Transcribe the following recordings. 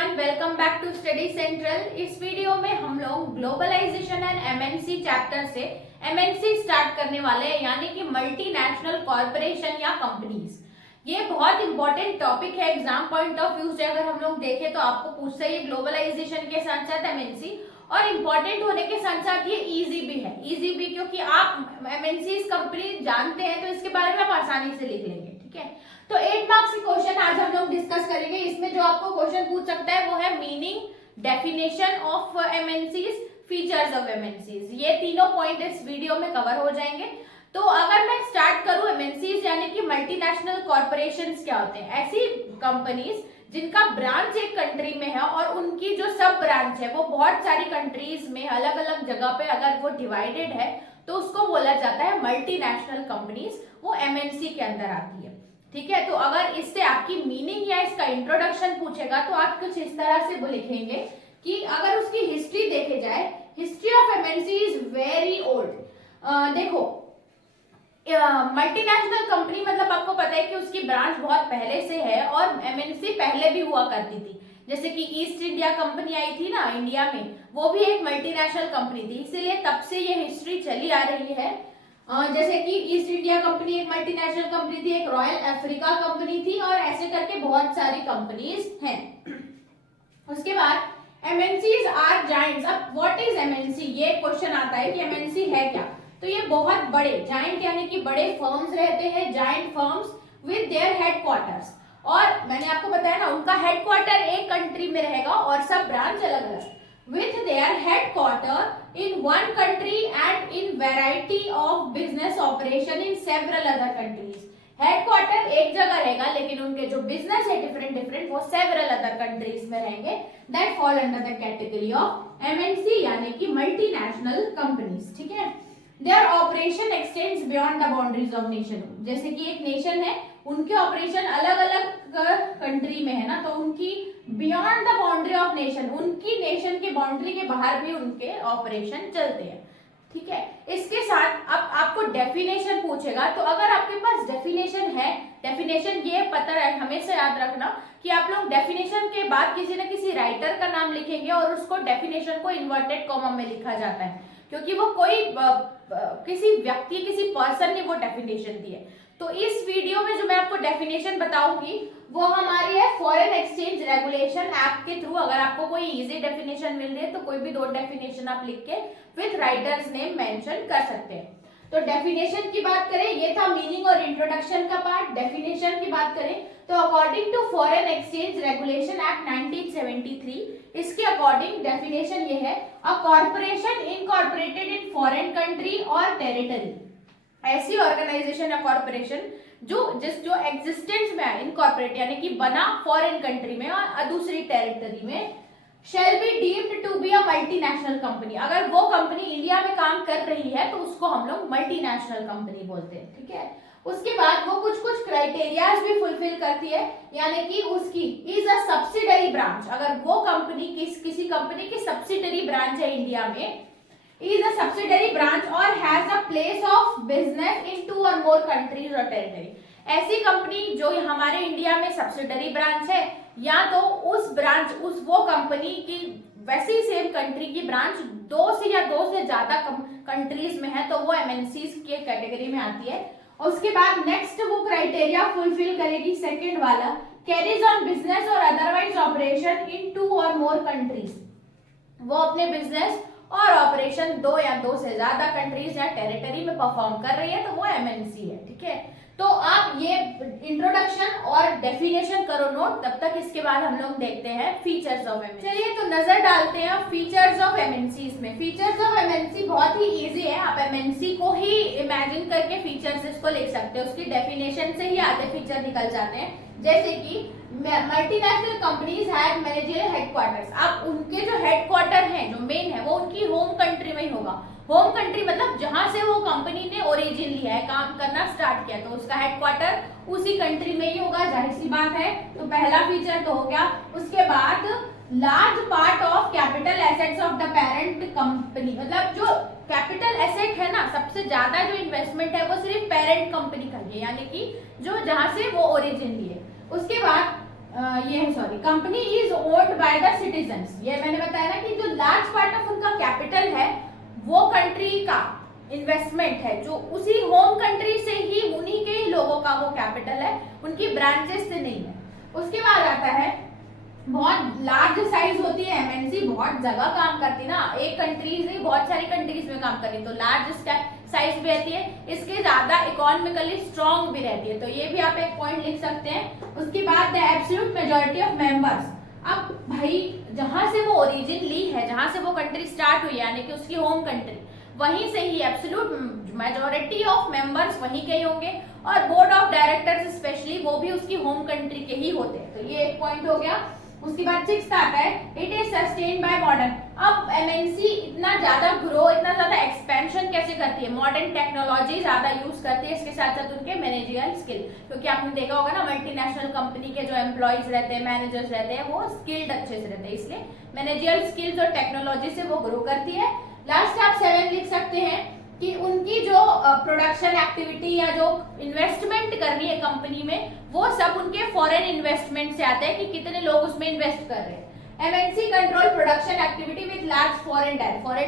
Everyone, welcome back to Study Central. इस video में हम लोग ग्लोबलाइजेशन एंड एमएनसी चैप्टर से एमएनसी स्टार्ट करने वाले हैं, यानी कि मल्टीनेशनल कॉर्पोरेशन या कंपनीज। ये बहुत इंपॉर्टेंट टॉपिक है एग्जाम पॉइंट ऑफ व्यू से। अगर हम लोग देखें तो आपको पूछता है ग्लोबलाइजेशन के साथ साथ एमएनसी, और इम्पोर्टेंट होने के साथ साथ ये इजी भी है। इजी भी क्योंकि आप एमएनसी कंपनी जानते हैं तो इसके बारे में आप आसानी से लिख लेंगे। ठीक है, तो 8 मार्क्स की क्वेश्चन आज हम लोग डिस्कस करेंगे। इसमें जो आपको क्वेश्चन पूछ सकता है वो है meaning, definition of MNCs, features of MNCs. ये तीनों पॉइंट इस वीडियो में कवर हो जाएंगे। तो अगर मैं स्टार्ट करूं, एमएनसीज यानी कि मल्टीनेशनल कॉर्पोरेशंस क्या होते हैं? ऐसी कंपनीज जिनका ब्रांच एक कंट्री में है और उनकी जो सब ब्रांच है वो बहुत सारी कंट्रीज में अलग अलग जगह पे अगर वो डिवाइडेड है तो उसको बोला जाता है मल्टीनेशनल कंपनीज। वो एमएनसी के अंदर आती है। ठीक है, तो अगर इससे आपकी मीनिंग या इसका इंट्रोडक्शन पूछेगा तो आप कुछ इस तरह से लिखेंगे कि अगर उसकी हिस्ट्री देखे जाए, history of MNC is very old. देखो, मल्टीनेशनल कंपनी मतलब आपको पता है कि उसकी ब्रांच बहुत पहले से है और एमएनसी पहले भी हुआ करती थी। जैसे कि ईस्ट इंडिया कंपनी आई थी ना इंडिया में, वो भी एक मल्टीनेशनल कंपनी थी, इसीलिए तब से ये हिस्ट्री चली आ रही है। जैसे कि ईस्ट इंडिया कंपनी एक मल्टीनेशनल कंपनी थी, एक रॉयल अफ्रीका कंपनी थी, और ऐसे करके बहुत सारी कंपनीज हैं। उसके बाद एमएनसीज आर जायंट्स। अब व्हाट इज एमएनसी? ये क्वेश्चन आता है कि एमएनसी है क्या। तो ये बहुत बड़े, जायंट यानी कि बड़े फर्म्स रहते हैं, giant firms with their headquarters. और मैंने आपको बताया ना, उनका हेडक्वार्टर एक कंट्री में रहेगा और सब ब्रांच अलग अलग, with their headquarter in one country and in variety of business operation in several other countries. Headquarter एक जगह रहेगा लेकिन उनके जो बिजनेस है डिफरेंट डिफरेंट, वो सेवरल अदर कंट्रीज में रहेंगे। That fall under the category of MNC यानी कि मल्टीनेशनल कंपनीज। ठीक है, their operation x tends beyond the boundaries of nation. जैसे कि एक नेशन है, उनके ऑपरेशन अलग अलग कंट्री में है ना, तो उनकी beyond the boundary of nation, उनकी नेशन की बाउंड्री के बाहर भी उनके ऑपरेशन चलते हैं। ठीक है, इसके साथ अब आपको डेफिनेशन पूछेगा, तो अगर आपके पास डेफिनेशन है, डेफिनेशन ये पता है, हमेशा याद रखना कि आप लोग डेफिनेशन के बाद किसी न किसी राइटर का नाम लिखेंगे और उसको डेफिनेशन को इन्वर्टेड कॉमा में लिखा जाता है, क्योंकि वो कोई किसी व्यक्ति, किसी पर्सन ने वो डेफिनेशन दी है। तो इस वीडियो में जो मैं आपको डेफिनेशन बताऊंगी वो हमारी है फॉरेन एक्सचेंज रेगुलेशन एक्ट के थ्रू। अगर आपको कोई इजी डेफिनेशन मिल रही है तो कोई भी 2 डेफिनेशन आप लिख के विथ राइटर्स नेम मेंशन कर सकते हैं। तो डेफिनेशन की बात करें, ये था मीनिंग और इंट्रोडक्शन का पार्ट। डेफिनेशन की बात करें तो according to foreign exchange regulation act 1973, इसके अकॉर्डिंग डेफिनेशन ये है, a corporation incorporated in foreign country और टेरिटरी। ऐसी ऑर्गेनाइजेशन या कॉर्पोरेशन जो एग्जिस्टेंस में है, इनकॉर्पोरेट यानी कि बना फॉरेन कंट्री में और दूसरी टेरिटरी में, shall be deemed to be a multinational company। अगर वो कंपनी इंडिया में काम कर रही है तो उसको हम लोग मल्टीनेशनल कंपनी बोलते हैं। ठीक है, उसके बाद वो कुछ क्राइटेरियाज भी फुलफिल करती है, यानी कि उसकी इज अ सब्सिडरी ब्रांच। अगर वो कंपनी किसी कंपनी की सब्सिडरी ब्रांच है इंडिया में, is a subsidiary branch or has a place of business in 2 or more countries or territory। ऐसी कंपनी जो हमारे इंडिया में सब्सिडरी ब्रांच है, या तो वो कंपनी की वैसी सेम कंट्री की ब्रांच 2 से ज्यादा कंट्रीज में है, तो वो एमएनसीज के कैटेगरी में आती है। और उसके बाद नेक्स्ट वो क्राइटेरिया फुलफिल करेगी, सेकेंड वाला, कैरीज ऑन बिजनेस और अदरवाइज ऑपरेशन इन 2 और मोर कंट्रीज। वो अपने बिजनेस और ऑपरेशन 2 या 2 से ज्यादा कंट्रीज या टेरिटरी में परफॉर्म कर रही है, तो वो एमएनसी है। ठीक है, तो आप ये इंट्रोडक्शन और डेफिनेशन करो नोट, तब तक इसके बाद हम लोग देखते हैं फीचर्स ऑफ एमएनसी। चलिए तो नजर डालते हैं फीचर्स ऑफ एमएनसी में। फीचर्स ऑफ एमएनसी बहुत ही इजी है, आप एमएनसी को ही इमेजिन करके फीचर्स इसको लिख सकते हो, उसकी डेफिनेशन से ही आधे फीचर निकल जाते हैं। जैसे कि multinational companies have managerial headquarters. आप उनके जो हेडक्वार्टर है, जो मेन है, वो उनकी होम कंट्री में ही होगा। होम कंट्री मतलब जहां से वो कंपनी ने ओरिजिन लिया है, काम करना स्टार्ट किया, तो उसका हेडक्वार्टर उसी कंट्री में ही होगा, जाहिर सी बात है। तो पहला फीचर तो हो गया। उसके बाद large part of capital assets of the parent company, मतलब जो कैपिटल एसेट है ना, सबसे ज्यादा जो इन्वेस्टमेंट है वो सिर्फ पेरेंट कंपनी का है, यानी कि जो जहां से वो ओरिजिन लिए। उसके बाद company is owned by the citizens. ये मैंने बताया ना कि जो लार्ज पार्ट ऑफ उनका कैपिटल है वो कंट्री का इन्वेस्टमेंट है, जो उसी होम कंट्री से ही उन्हीं के ही लोगों का वो कैपिटल है, उनकी ब्रांचेस से नहीं है। उसके बाद आता है बहुत लार्ज साइज होती है एमएनसी, बहुत जगह काम करती है ना, एक कंट्रीज नहीं बहुत सारी कंट्रीज में काम करती है, तो लार्ज साइज भी रहती है, इसके ज्यादा इकोनॉमिकली स्ट्रॉन्ग भी रहती है, तो ये भी आप एक पॉइंट लिख सकते हैं। उसके बाद the absolute majority of members, अब भाई जहां से वो ओरिजिन ली है, जहां से वो कंट्री स्टार्ट हुई यानी कि उसकी होम कंट्री, वहीं से ही एब्सोल्यूट मेजॉरिटी ऑफ मेंबर्स वहीं के ही होंगे, और बोर्ड ऑफ डायरेक्टर्स स्पेशली वो भी उसकी होम कंट्री के ही होते हैं, तो ये एक पॉइंट हो गया। उसके बाद 6th आता है it is sustain bye modern. अब एमएनसी इतना ज्यादा ग्रो, इतना ज्यादा एक्सपेंशन कैसे करती है, मॉडर्न टेक्नोलॉजी ज्यादा यूज करती है, इसके साथ साथ उनके मैनेजरियल स्किल, क्योंकि आपने देखा होगा ना मल्टीनेशनल कंपनी के जो एम्प्लॉइज रहते हैं, मैनेजर्स रहते हैं, वो स्किल्ड अच्छे से रहते हैं, इसलिए मैनेजरियल स्किल्स और टेक्नोलॉजी से वो ग्रो करती है। लास्ट आप 7 लिख सकते हैं कि उनकी जो प्रोडक्शन एक्टिविटी या जो इन्वेस्टमेंट करनी है कंपनी में, वो सब उनके फॉरेन इन्वेस्टमेंट से आते हैं कि कितने लोग उसमें इन्वेस्ट कर रहे हैं। MNC control production activity with large foreign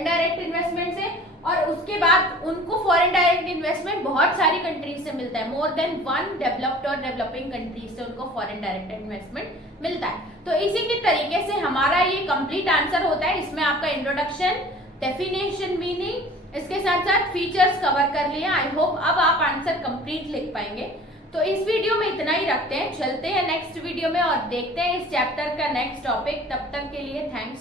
direct investment से, और उसके बाद उनको फॉरेन डायरेक्ट इन्वेस्टमेंट बहुत सारी कंट्रीज से मिलता है, मोर देन 1 डेवलप्ड और डेवलपिंग कंट्रीज से उनको फॉरेन डायरेक्ट इन्वेस्टमेंट मिलता है। तो इसी के तरीके से हमारा ये कंप्लीट आंसर होता है। इसमें आपका इंट्रोडक्शन, डेफिनेशन, मीनिंग, इसके साथ साथ फीचर्स कवर कर लिए। आई होप अब आप आंसर कंप्लीट लिख पाएंगे। तो इस वीडियो में इतना ही रखते हैं, चलते हैं नेक्स्ट वीडियो में और देखते हैं इस चैप्टर का नेक्स्ट टॉपिक। तब तक के लिए थैंक्स।